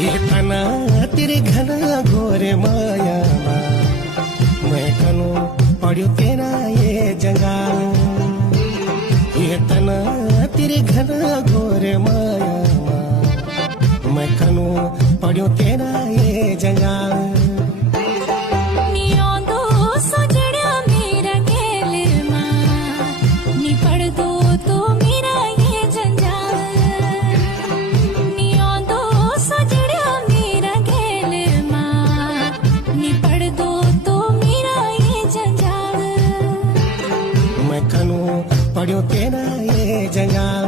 ये तना तेरे घना गोरे माया मैं कनो पढ़ो तेरा ये जंगाल। ये तना तेरे घना गोरे माया मैं कनो पढ़ो तेरा ये जंगाल। पढ़ो तेरा ये जंगाल।